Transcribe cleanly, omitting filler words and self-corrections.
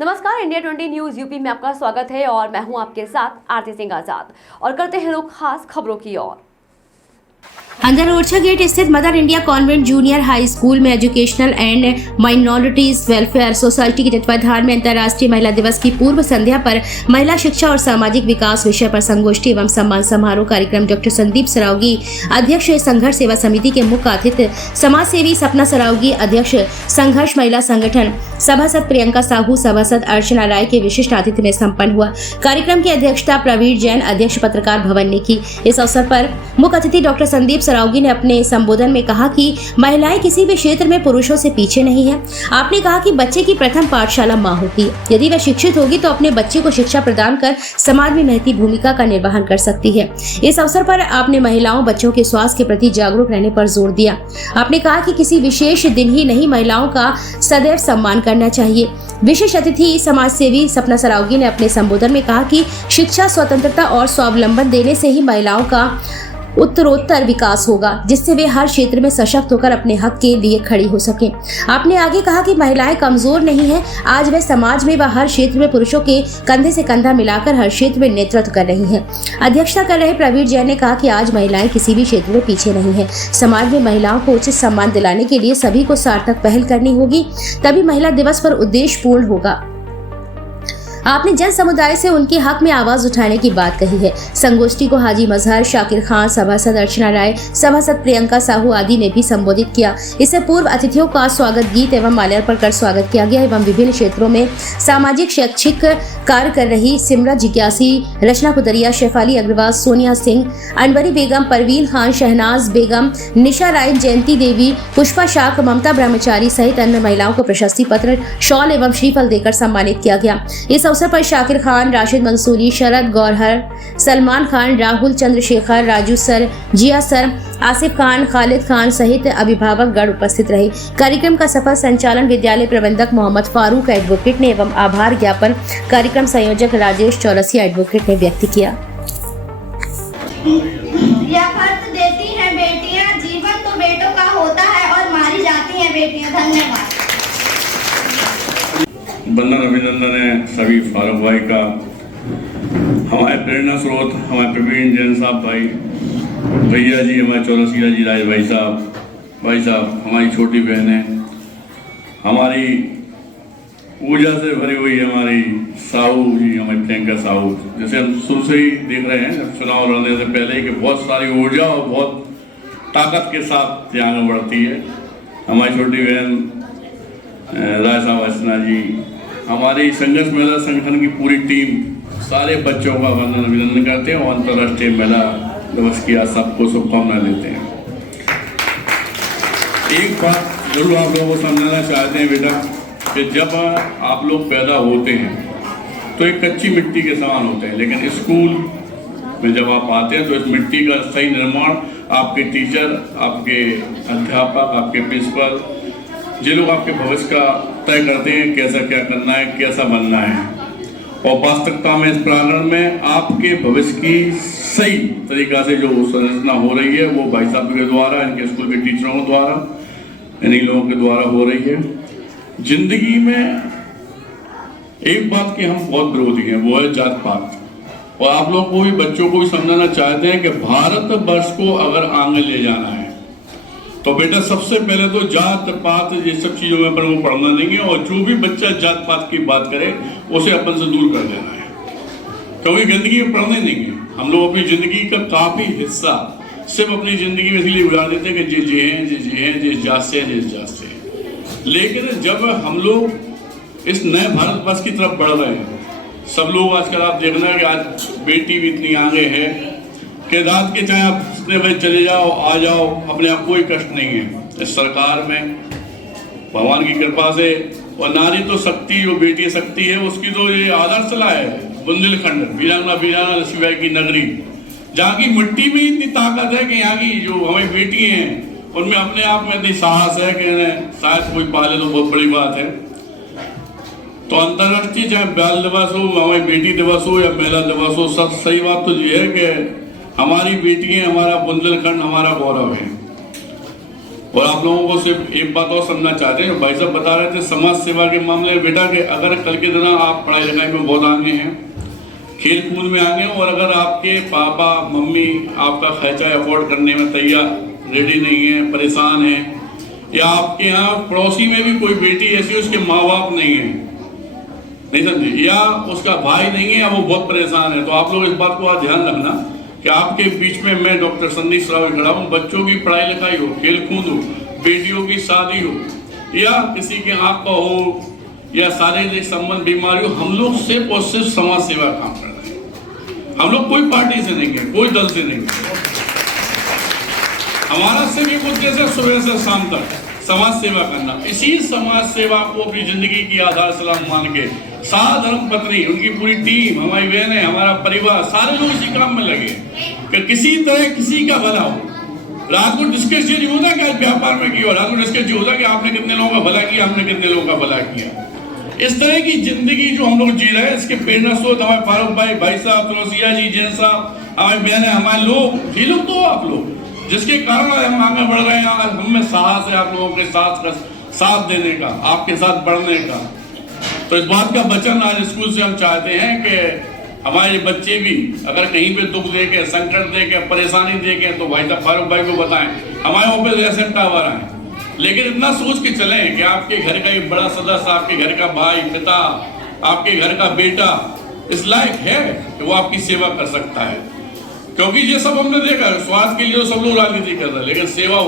नमस्कार, India 20 news UP में आपका स्वागत है और मैं हूं आपके साथ आरती सिंह आजाद और करते हैं रुख खास खबरों की ओर। अंदर ओरछा गेट स्थित Mother India convent junior high school में educational and minorities welfare society के तत्वाधान में अंतर्राष्ट्रीय महिला दिवस की पूर्व संध्या पर महिला शिक्षा और सामाजिक विकास विषय पर संगोष्ठी एवं सम्मान समारोह कार्यक्रम डॉक्टर संदीप सरावगी, अध्यक्ष संघर्ष सेवा समिति के मुख्य अतिथि समाज सेवी सपना सरावगी, अध्यक्ष संघर्ष महिला संगठन, सभासद प्रियंका साहू, सभासद अर्चना राय के विशिष्ट अतिथि में संपन्न हुआ। कार्यक्रम की अध्यक्षता प्रवीण जैन, अध्यक्ष पत्रकार भवन ने की। इस अवसर पर मुख्य अतिथि डॉक्टर संदीप सरावगी ने अपने संबोधन में कहा कि महिलाएं किसी भी क्षेत्र में पुरुषों से पीछे नहीं है। आपने कहा कि बच्चे की प्रथम पाठशाला माँ होती है। यदि वह शिक्षित होगी तो अपने बच्चे को शिक्षा प्रदान कर समाज में महती भूमिका का निर्वहन कर सकती है। इस अवसर पर आपने महिलाओं बच्चों के स्वास्थ्य के प्रति जागरूक रहने पर जोर दिया। आपने कहा कि किसी विशेष दिन ही नहीं, महिलाओं का सदैव सम्मान करना चाहिए। विशेष अतिथि समाज सेवी सपना सरावगी ने अपने संबोधन में कहा कि शिक्षा, स्वतंत्रता और स्वावलंबन देने से ही महिलाओं का उत्तरोत्तर विकास होगा, जिससे वे हर क्षेत्र में सशक्त होकर अपने हक के लिए खड़ी हो सकें। आपने आगे कहा कि महिलाएं कमजोर नहीं हैं, आज वे समाज में व हर क्षेत्र में पुरुषों के कंधे से कंधा मिलाकर हर क्षेत्र में नेतृत्व कर रही हैं। अध्यक्षता कर रहे प्रवीण जैन ने कहा कि आज महिलाएं किसी भी क्षेत्र में पीछे नहीं है। समाज में महिलाओं को उचित सम्मान दिलाने के लिए सभी को सार्थक पहल करनी होगी, तभी महिला दिवस पर उद्देश्य पूर्ण होगा। आपने जन समुदाय से उनके हक में आवाज उठाने की बात कही है। संगोष्ठी को हाजी मजहर, शाकिर खान, सभासद अर्चना राय, सभासद प्रियंका साहू आदि ने भी संबोधित किया। इससे पूर्व अतिथियों का स्वागत गीत एवं माल्यार्पण कर स्वागत किया गया एवं विभिन्न क्षेत्रों में सामाजिक शैक्षिक कार्य कर रही सिमरत जिज्ञासी, रचना कुदरिया, शेफाली अग्रवाल, सोनिया सिंह, अनवरी बेगम, परवीन खान, शहनाज बेगम, निशा राय, जयंती देवी, पुष्पा शाख, ममता ब्रह्मचारी सहित अन्य महिलाओं को प्रशस्ति पत्र, शॉल एवं श्रीफल देकर सम्मानित किया गया। इस अवसर पर शाकिर खान, राशिद मंसूरी, शरद गौहर, सलमान खान, राहुल चंद्रशेखर, राजू सर, जिया सर, आसिफ खान, खालिद खान सहित अभिभावक गण उपस्थित रहे। कार्यक्रम का सफल संचालन विद्यालय प्रबंधक मोहम्मद फारूक एडवोकेट ने एवं आभार ज्ञापन कार्यक्रम संयोजक राजेश चौरसिया एडवोकेट ने व्यक्त किया। देती हैं बेटियां, जीवन तो बेटों का होता है और मारी जाती हैं बेटियां। धन्यवाद। वंदन अभिनंदन है सभी फारूक भाई का, हमारे प्रेरणा स्रोत हमारे प्रवीण जैन साहब भाई, भैया जी हमारे चौरसिया जी, राज भाई साहब हमारी छोटी बहन है, हमारी ऊर्जा से भरी हुई हमारी साहू जी, हमारी प्रियंका साहू, जैसे हम शुरू से ही देख रहे हैं चुनाव लड़ने से पहले कि बहुत सारी ऊर्जा और बहुत ताकत के साथ ये आगे बढ़ती है। हमारी छोटी बहन राय साहब, अर्चना जी, हमारी संघर्ष महिला संगठन की पूरी टीम, सारे बच्चों का वंदन अभिनंदन करते हैं और अंतर्राष्ट्रीय महिला दिवस की आज सबको शुभकामनाएं देते हैं। एक बात जरूर आप लोगों को समझाना चाहते हैं बेटा कि जब आप लोग पैदा होते हैं तो एक कच्ची मिट्टी के समान होते हैं, लेकिन स्कूल में जब आप आते हैं तो इस मिट्टी का सही निर्माण आपके टीचर, आपके अध्यापक, आपके प्रिंसिपल, जो लोग आपके भविष्य का तय करते हैं कैसा क्या करना है, कैसा बनना है, और वास्तविकता में इस प्रांगण में आपके भविष्य की सही तरीका से जो संरचना हो रही है वो भाई साहब के द्वारा, इनके स्कूल के टीचरों के द्वारा, इन्हीं लोगों के द्वारा हो रही है। जिंदगी में एक बात की हम बहुत विरोधी हैं, वो है जात पात, और आप लोग को भी, बच्चों को भी समझाना चाहते हैं कि भारत वर्ष को अगर आगे ले जाना है तो बेटा सबसे पहले तो जात पात ये सब चीजों में अपन वो पढ़ना देंगे, और जो भी बच्चा जात पात की बात करे उसे अपन से दूर कर देना है, क्योंकि गंदगी में पढ़ने देंगे। हम लोग अपनी जिंदगी का काफी हिस्सा सिर्फ अपनी जिंदगी में इसलिए उड़ा देते हैं कि जिस जात से हैं। लेकिन जब हम लोग इस नए भारत वर्ष की तरफ बढ़ रहे हैं, सब लोग आजकल आप देखना कि आज बेटी भी इतनी आगे है कि रात के चाहे आप जितने बजे चले जाओ आ जाओ, अपने आप कोई कष्ट नहीं है। इस सरकार में भगवान की कृपा से, और नारी तो शक्ति, जो बेटी शक्ति है उसकी तो ये आदर्श ला है बुंदेलखंड, वीरांगना लक्ष्मीबाई की नगरी, जहाँ की मिट्टी में इतनी ताकत है कि यहाँ की जो हमारी बेटी हैं उनमें अपने आप में इतनी साहस है कि शायद कोई पाले तो बहुत बड़ी बात है। तो अंतर्राष्ट्रीय चाहे बाल दिवस हो, हमारी बेटी दिवस हो या महिला दिवस हो, सब सही बात तो ये है कि हमारी बेटियां, हमारा बुंदेलखंड हमारा गौरव है। और आप लोगों को सिर्फ एक बात और समझना चाहते हैं, भाई साहब बता रहे थे समाज सेवा के मामले में बेटा कि अगर कल के दिन आप पढ़ाई लिखाई में बहुत आगे हैं, खेल कूद में आगे हैं, और अगर आपके पापा मम्मी आपका खर्चा अफोर्ड करने में तैयार रेडी नहीं है, परेशान है, या आपके यहाँ पड़ोसी में भी कोई बेटी ऐसी उसके माँ बाप नहीं है, नहीं समझे, या उसका भाई नहीं है, या वो बहुत परेशान है, तो आप लोग इस बात को ध्यान रखना कि आपके बीच में मैं डॉक्टर संदीप राव खड़ा हूँ। बच्चों की पढ़ाई लिखाई हो, खेल कूद हो, बेटियों की शादी हो, या किसी के आँख का हो, या शारीरिक संबंध बीमारी हो, हम लोग सिर्फ और सिर्फ समाज सेवा काम कर रहे हैं। हम लोग कोई पार्टी से नहीं है, कोई दल से नहीं है। हमारा सिर्फ एक उद्देश्य है सुबह से शाम तक समाज सेवा करना। इसी समाज सेवा को अपनी जिंदगी की आधारशिला मान के सारा धर्म पत्नी, उनकी पूरी टीम, हमारी बहनें, हमारा परिवार, सारे लोग इसी काम में लगे कि किसी तरह किसी का भला हो। रात को डिस्कस ये नहीं होता कि आज व्यापार में किया, रात को डिस्कस ये होता कि आपने कितने लोगों का भला किया, हमने कितने लोगों का भला किया। इस तरह की जिंदगी जो हम लोग जी रहे हैं, इसके प्रेरणा स्रोत हमारे फारूक भाई साहब, तुलसिया जी, जैन साहब, हमारी बहनें, हमारे लोग, ये लोग तो आप लोग जिसके कारण हम आगे बढ़ रहे हैं। आज हम में साहस है आप लोगों के साथ देने का, आपके साथ बढ़ने का। तो इस बात का वचन आज स्कूल से हम चाहते हैं कि हमारे बच्चे भी अगर कहीं पे दुख देके, संकट देके, परेशानी देके, तो भाई साहब फारूक भाई को बताएं, हमारे ऑफिस एसएम टावर आए। लेकिन इतना सोच के चलें कि आपके घर का एक बड़ा सदस्य, आपके घर का भाई, पिता, आपके घर का बेटा इस लायक है कि वो आपकी सेवा कर सकता है। क्योंकि ये सब हमने देखा, स्वार्थ के लिए सब लोग राजनीति कर रहे हैं, लेकिन सेवा